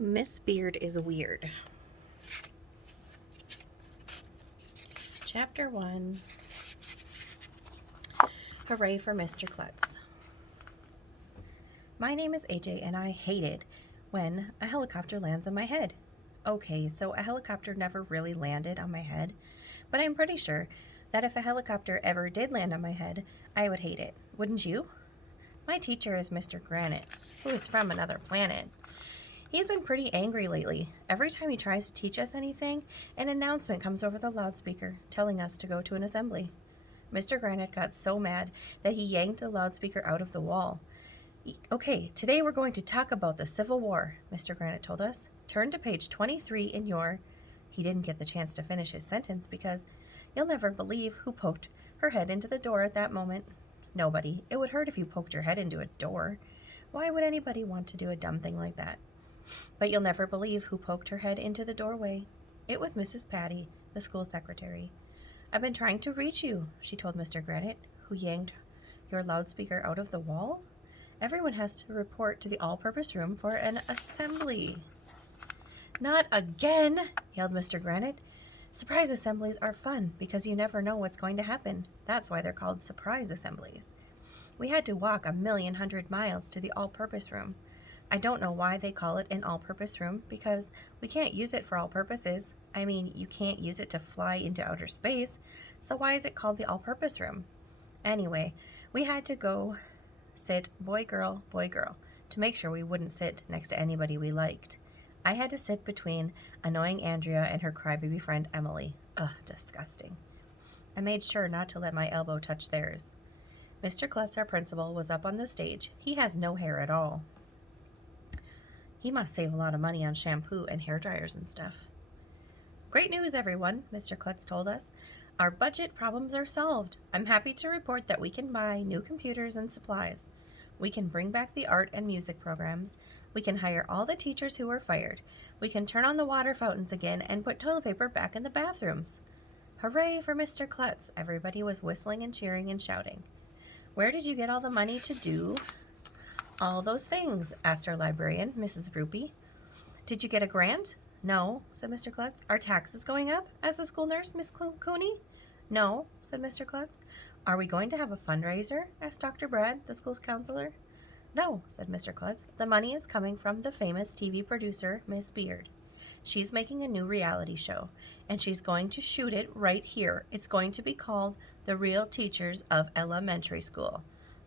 Miss Beard is weird. Chapter 1. Hooray for Mr. Klutz. My name is AJ and I hate it when a helicopter lands on my head. Okay, so a helicopter never really landed on my head, but I'm pretty sure that if a helicopter ever did land on my head, I would hate it. Wouldn't you? My teacher is Mr. Granite, who is from another planet. He's been pretty angry lately. Every time he tries to teach us anything, an announcement comes over the loudspeaker telling us to go to an assembly. Mr. Granite got so mad that he yanked the loudspeaker out of the wall. Okay, today we're going to talk about the Civil War, Mr. Granite told us. Turn to page 23 in your... He didn't get the chance to finish his sentence because you'll never believe who poked her head into the door at that moment. Nobody. It would hurt if you poked your head into a door. Why would anybody want to do a dumb thing like that? But you'll never believe who poked her head into the doorway. It was Mrs. Patty, the school secretary. I've been trying to reach you, she told Mr. Granite, who yanked your loudspeaker out of the wall. Everyone has to report to the all-purpose room for an assembly. Not again, yelled Mr. Granite. Surprise assemblies are fun because you never know what's going to happen. That's why they're called surprise assemblies. We had to walk 1,100,000 miles to the all-purpose room. I don't know why they call it an all-purpose room because we can't use it for all purposes. I mean, you can't use it to fly into outer space, so why is it called the all-purpose room? Anyway, we had to go sit boy, girl, to make sure we wouldn't sit next to anybody we liked. I had to sit between annoying Andrea and her crybaby friend Emily. Ugh, disgusting. I made sure not to let my elbow touch theirs. Mr. Klutz, our principal, was up on the stage. He has no hair at all. He must save a lot of money on shampoo and hair dryers and stuff. Great news, everyone, Mr. Klutz told us. Our budget problems are solved. I'm happy to report that we can buy new computers and supplies. We can bring back the art and music programs. We can hire all the teachers who were fired. We can turn on the water fountains again and put toilet paper back in the bathrooms. Hooray for Mr. Klutz! Everybody was whistling and cheering and shouting. Where did you get all the money to do all those things? Asked our librarian, Mrs. Rupee. Did you get a grant? No, said Mr. Klutz. Are taxes going up? Asked the school nurse, Miss Cooney. No, said Mr. Klutz. Are we going to have a fundraiser? Asked Dr. Brad, the school counselor. No, said Mr. Klutz. The money is coming from the famous TV producer, Miss Beard. She's making a new reality show, and she's going to shoot it right here. It's going to be called The Real Teachers of Elementary School.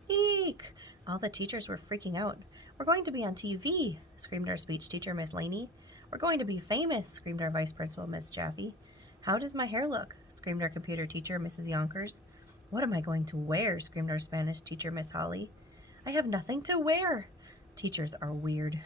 Eek! All the teachers were freaking out. We're going to be on TV, screamed our speech teacher, Miss Laney. We're going to be famous, screamed our vice principal, Miss Jaffe. How does my hair look? Screamed our computer teacher, Mrs. Yonkers. What am I going to wear? Screamed our Spanish teacher, Miss Holly. I have nothing to wear. Teachers are weird.